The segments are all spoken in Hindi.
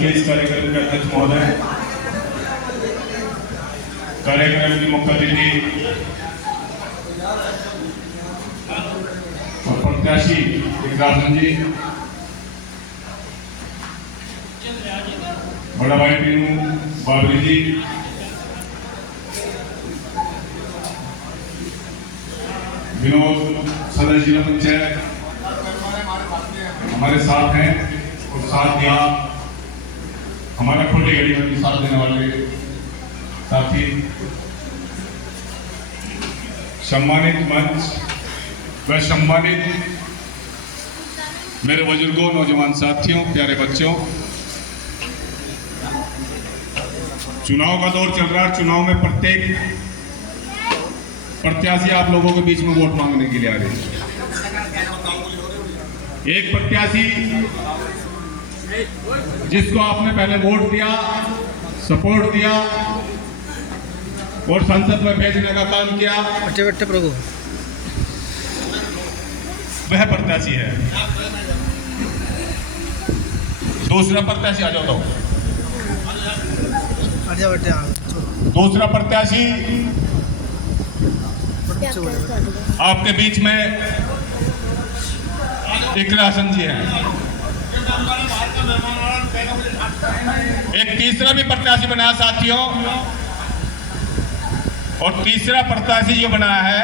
आज के इस कार्यक्रम के अध्यक्ष महोदय, कार्यक्रम की मुख्य अतिथि और प्रत्याशी विकासन जी, बड़ा भाई टीनू बाबरी जी, विनोद सदस्य जिला पंचायत हमारे साथ हैं और साथ यहाँ हमारा खोटी गली में साथ देने वाले साथी, सम्मानित मंच व सम्मानित मेरे बुजुर्गों, नौजवान साथियों, प्यारे बच्चों, चुनाव का दौर चल रहा है। चुनाव में प्रत्येक प्रत्याशी आप लोगों के बीच में वोट मांगने के लिए आ रहे हैं। एक प्रत्याशी जिसको आपने पहले वोट दिया, सपोर्ट दिया और संसद में भेजने का काम किया, प्रभु वह प्रत्याशी है। दूसरा प्रत्याशी आ जाओ तो दूसरा प्रत्याशी आपके बीच में इकरा हसन जी हैं। एक तीसरा भी प्रत्याशी बनाया साथियों, और तीसरा प्रत्याशी जो बनाया है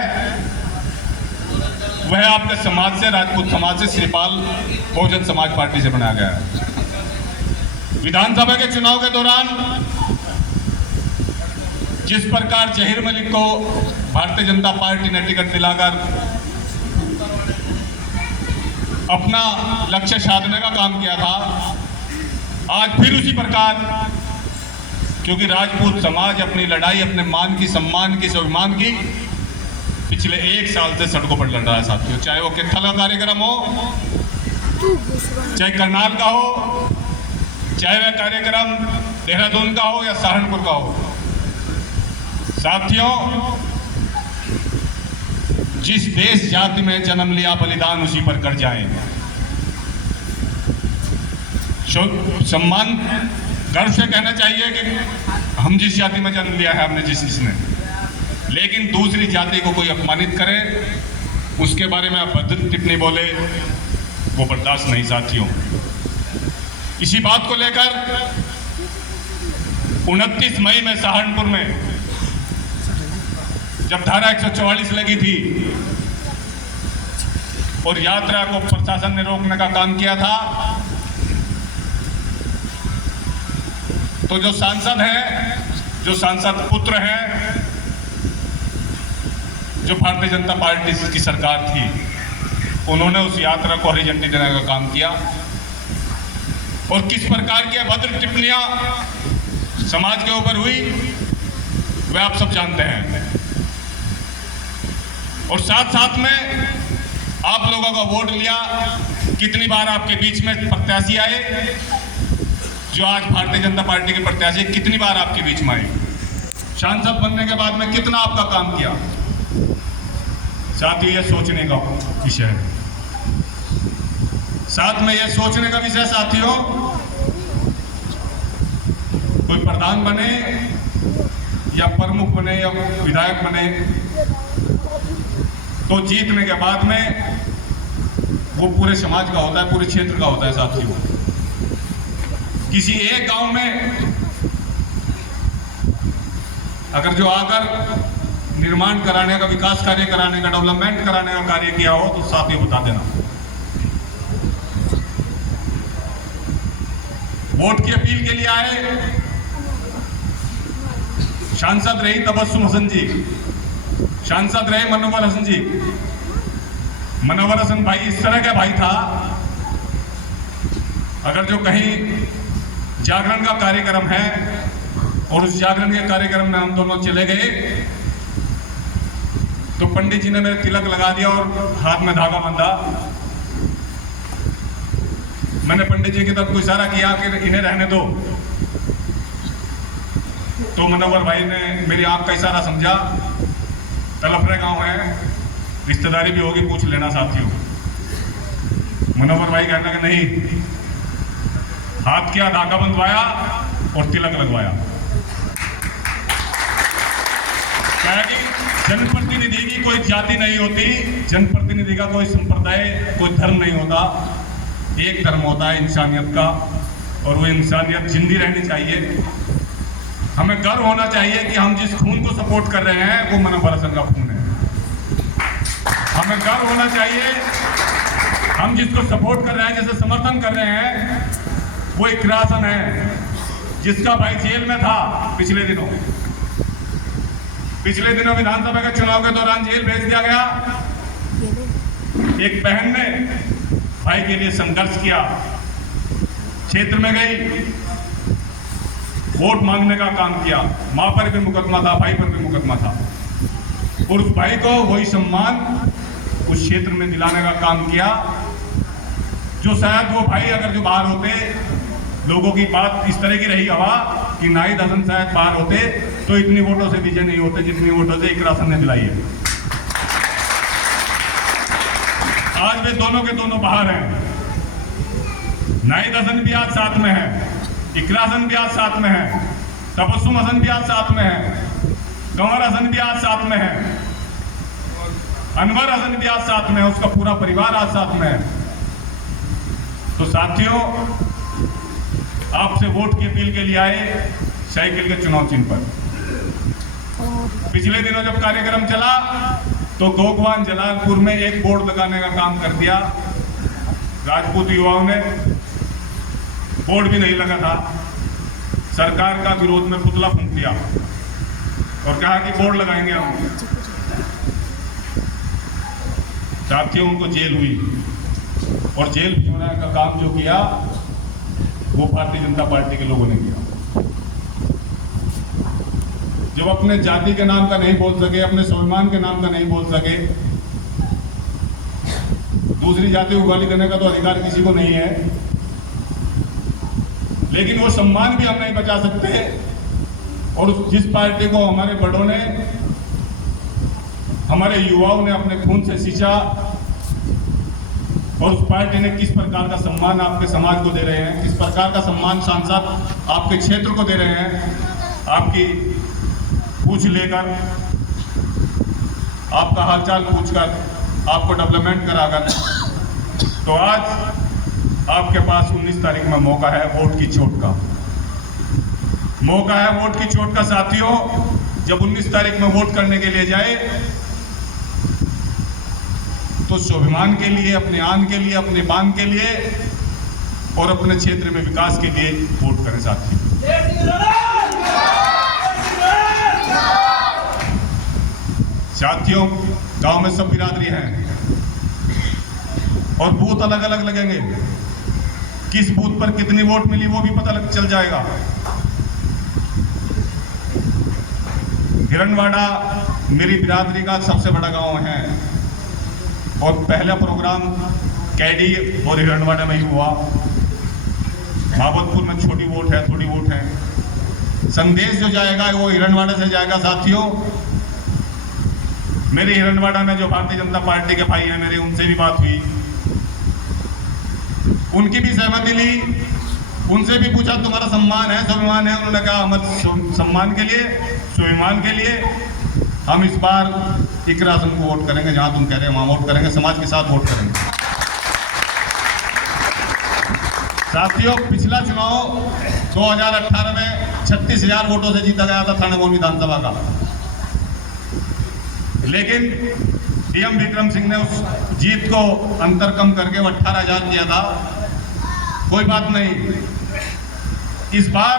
वह आपके समाज से, राजपूत समाज से, श्रीपाल बहुजन समाज पार्टी से बनाया गया है। विधानसभा के चुनाव के दौरान जिस प्रकार जहीर मलिक को भारतीय जनता पार्टी ने टिकट दिलाकर अपना लक्ष्य साधने का काम किया था, आज फिर उसी प्रकार, क्योंकि राजपूत समाज अपनी लड़ाई अपने मान की, सम्मान की, स्वाभिमान की पिछले 1 साल से सड़कों पर लड़ रहा है साथियों। चाहे वो कैथल का कार्यक्रम हो, चाहे करनाल का हो, चाहे वह कार्यक्रम देहरादून का हो या सहारनपुर का हो। साथियों, जिस देश जाति में जन्म लिया बलिदान उसी पर कर जाएंगे। सम्मान गर्व से कहना चाहिए कि हम जिस जाति में जन्म लिया है, हमने जिसने, लेकिन दूसरी जाति को कोई अपमानित करे, उसके बारे में आप भद्र टिप्पणी बोले, वो बर्दाश्त नहीं साथियों। इसी बात को लेकर 29 मई में सहारनपुर में जब धारा 144 लगी थी और यात्रा को प्रशासन ने रोकने का काम किया था, तो जो सांसद हैं, जो सांसद पुत्र हैं, जो भारतीय जनता पार्टी की सरकार थी, उन्होंने उस यात्रा को हरी झंडी देने का काम किया। और किस प्रकार की अभद्र टिप्पणियां समाज के ऊपर हुई वह आप सब जानते हैं। और साथ साथ में आप लोगों का वोट लिया। कितनी बार आपके बीच में प्रत्याशी आए, जो आज भारतीय जनता पार्टी के प्रत्याशी, कितनी बार आपके बीच में आए। सांसद बनने के बाद में कितना आपका काम किया। साथ ही यह सोचने का विषय है, साथ में यह सोचने का विषय साथियों, कोई प्रधान बने या प्रमुख बने या विधायक बने, तो जीतने के बाद में वो पूरे समाज का होता है, पूरे क्षेत्र का होता है साथियों। किसी एक गांव में अगर जो आकर निर्माण कराने का, विकास कार्य कराने का, डेवलपमेंट कराने का कार्य किया हो, तो साथियों बता देना। वोट की अपील के लिए आए सांसद रही तबस्सुम हसन जी, सांसद रहे मनोवर हसन जी। मनोवर हसन भाई इस तरह का भाई था, अगर जो कहीं जागरण का कार्यक्रम है और उस जागरण के कार्यक्रम में हम दोनों चले गए, तो पंडित जी ने मेरे तिलक लगा दिया और हाथ में धागा बंधा। मैंने पंडित जी की तरफ को इशारा किया कि इन्हें रहने दो, तो मनोवर भाई ने मेरी आंख का इशारा समझा। तलफरे गांव है, रिश्तेदारी भी होगी, पूछ लेना साथियों। मनोवर भाई कहना कि नहीं, हाथ किया, धागा बंधवाया और तिलक लगवाया। क्या है कि जनप्रतिनिधि की कोई जाति नहीं होती, जनप्रतिनिधि का कोई संप्रदाय, कोई धर्म नहीं होता। एक धर्म होता है इंसानियत का, और वो इंसानियत जिंदी रहनी चाहिए। हमें गर्व होना चाहिए कि हम जिस खून को सपोर्ट कर रहे हैं वो मनोबरसन का खून है। हमें गर्व होना चाहिए, हम जिसको सपोर्ट कर रहे हैं, जिसे समर्थन कर रहे हैं, वो इकरासन है, जिसका भाई जेल में था पिछले दिनों विधानसभा के चुनाव के दौरान जेल भेज दिया गया। एक बहन ने भाई के लिए संघर्ष किया, क्षेत्र में गई, वोट मांगने का काम किया। मां पर भी मुकदमा था, भाई पर भी मुकदमा था, और उस भाई को वही सम्मान उस क्षेत्र में दिलाने का काम किया जो शायद वो भाई अगर जो बाहर होते, लोगों की बात इस तरह की रही हवा कि नाहिद हसन शायद बाहर होते तो इतनी वोटों से विजय नहीं होते जितनी वोटों से इकरासन ने दिलाई है। आज वे दोनों के दोनों बाहर हैं। नाहिद हसन भी आज साथ में है, इकरासन भी आज साथ में है, तबस्सुम हसन भी आज साथ में है, कंवर हसन भी आज साथ में है, अनवर हसन भी आज साथ में है, उसका पूरा परिवार आज साथ में है। तो साथियों, आपसे वोट की अपील के लिए आए साइकिल के चुनाव चिन्ह पर। पिछले दिनों जब कार्यक्रम चला तो गोगवान जलालपुर में एक बोर्ड लगाने का काम कर दिया राजपूत युवाओं ने। बोर्ड भी नहीं लगा था, सरकार का विरोध में पुतला फूंक दिया और कहा कि बोर्ड लगाएंगे हम। साथियों, उनको जेल हुई, और जेल भिजवाने का काम जो किया वो भारतीय जनता पार्टी के लोगों ने किया। जब अपने जाति के नाम का नहीं बोल सके, अपने स्वाभिमान के नाम का नहीं बोल सके, दूसरी जाति को गाली देने का तो अधिकार किसी को नहीं है, लेकिन वो सम्मान भी हम नहीं बचा सकते। और जिस पार्टी को हमारे बड़ों ने, हमारे युवाओं ने अपने खून से सींचा, और उस पार्टी ने किस प्रकार का सम्मान आपके समाज को दे रहे हैं, किस प्रकार का सम्मान सांसद आपके क्षेत्र को दे रहे हैं, आपकी पूछ लेकर, आपका हालचाल पूछकर, आपको डेवलपमेंट कराकर। तो आज आपके पास 19 तारीख में मौका है वोट की चोट का, मौका है वोट की चोट का। साथियों, जब 19 तारीख में वोट करने के लिए जाए तो स्वाभिमान के लिए, अपने आन के लिए, अपने बांध के लिए और अपने क्षेत्र में विकास के लिए वोट करें। साथियों, गांव में सब बिरादरी हैं और बूथ अलग अलग लगेंगे। किस बूथ पर कितनी वोट मिली वो भी पता चल जाएगा। हिरणवाड़ा मेरी बिरादरी का सबसे बड़ा गांव है, और पहला प्रोग्राम कैडी और हिरणवाड़ा में ही हुआ। मावतपुर में छोटी वोट है, थोड़ी वोट है। संदेश जो जाएगा वो हिरणवाड़ा से जाएगा। साथियों, मेरे हिरणवाड़ा में जो भारतीय जनता पार्टी के भाई हैं मेरे, उनसे भी बात हुई, उनकी भी सहमति ली, उनसे भी पूछा तुम्हारा सम्मान है, स्वाभिमान है? उन्होंने कहा हम सम्मान के लिए, स्वाभिमान के लिए हम इस बार इकरासन को वोट करेंगे। जहां तुम कह रहे हो वहां वोट करेंगे, समाज के साथ वोट करेंगे। साथियों, पिछला चुनाव 2018 में 36,000 वोटों से जीता गया था थाना मोहन विधानसभा का, लेकिन डीएम विक्रम सिंह ने उस जीत को अंतर कम करके 18,000 किया था। कोई बात नहीं, इस बार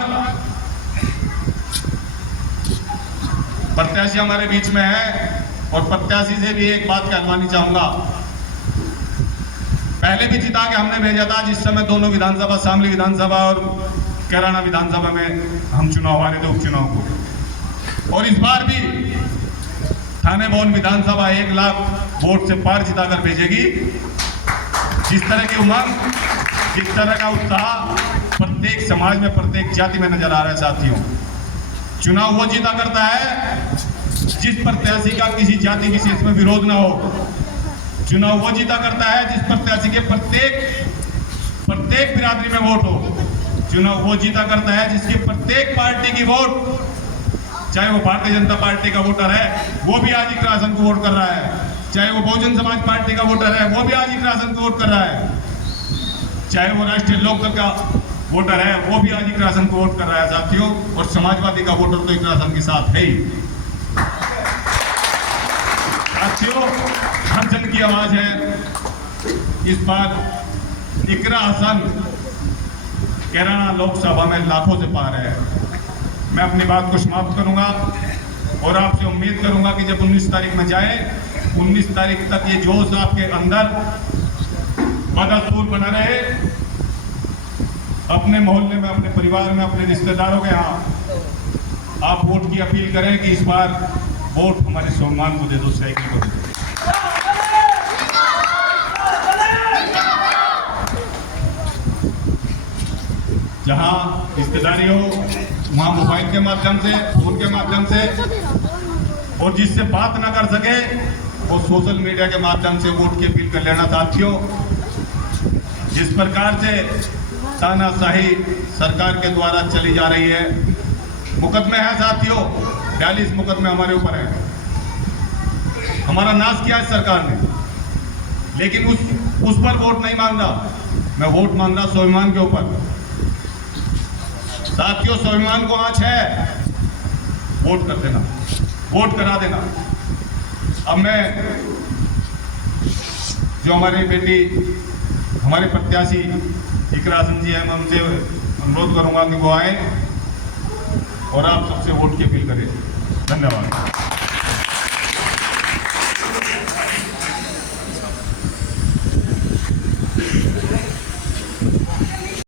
प्रत्याशी हमारे बीच में है, और प्रत्याशी से भी एक बात कहलवानी चाहूंगा। पहले भी जिता के हमने भेजा था, जिस समय दोनों विधानसभा, शामली विधानसभा और कैराना विधानसभा में हम चुनाव हारे थे, उपचुनाव को। और इस बार भी थाने भवन विधानसभा 1 लाख वोट से पार जिताकर भेजेगी। जिस तरह की उमंग, जिस तरह का उत्साह प्रत्येक समाज में, प्रत्येक जाति में नजर आ रहा है। साथियों, चुनाव वो जीता करता है जिस प्रत्याशी का किसी जाति विशेष में विरोध ना हो। चुनाव वो जीता करता है जिस प्रत्याशी के प्रत्येक बिरादरी में वोट हो। चुनाव वो जीता करता है जिसकी प्रत्येक पार्टी की वोट, चाहे वो भारतीय जनता पार्टी का वोटर है वो भी आज इकरा हसन को वोट कर रहा है, चाहे वो बहुजन समाज पार्टी का वोटर है वो भी आज इकरा हसन को वोट कर रहा है, चाहे वो राष्ट्रीय लोकदल का वोटर है वो भी आज इकरा हसन को वोट कर रहा है साथियों। और समाजवादी का वोटर तो इकरा हसन के साथ है ही। साथियों, हर जन की आवाज है। इस बार इकरा हसन कैराना लोकसभा में लाखों से पार है। मैं अपनी बात को समाप्त करूंगा और आपसे उम्मीद करूंगा कि जब 19 तारीख में जाए, 19 तारीख तक ये जोश आपके अंदर बदस्तूर बना रहे। अपने मोहल्ले में, अपने परिवार में, अपने रिश्तेदारों के यहाँ आप वोट की अपील करें कि इस बार वोट हमारे स्वाभिमान को दे दो, साइकिल को दे दो। जहां रिश्तेदारी हो वहां मोबाइल के माध्यम से, फोन के माध्यम से, और जिससे बात ना कर सके वो सोशल मीडिया के माध्यम से वोट की अपील कर लेना। साथियों, जिस प्रकार से तानाशाही सरकार के द्वारा चली जा रही है, मुकदमे हैं साथियों, 42 मुकदमे हमारे ऊपर हैं। हमारा नाश किया है सरकार ने, लेकिन उस पर वोट नहीं मांग रहा। मैं वोट मांग रहा स्वाभिमान के ऊपर। साथियों, स्वाभिमान को आंच है, वोट कर देना, वोट करा देना। अब मैं जो हमारी बेटी, हमारे प्रत्याशी इकरा हसन जी है, मैं उनसे अनुरोध करूंगा कि वो आए और आप सबसे वोट की अपील करें। धन्यवाद।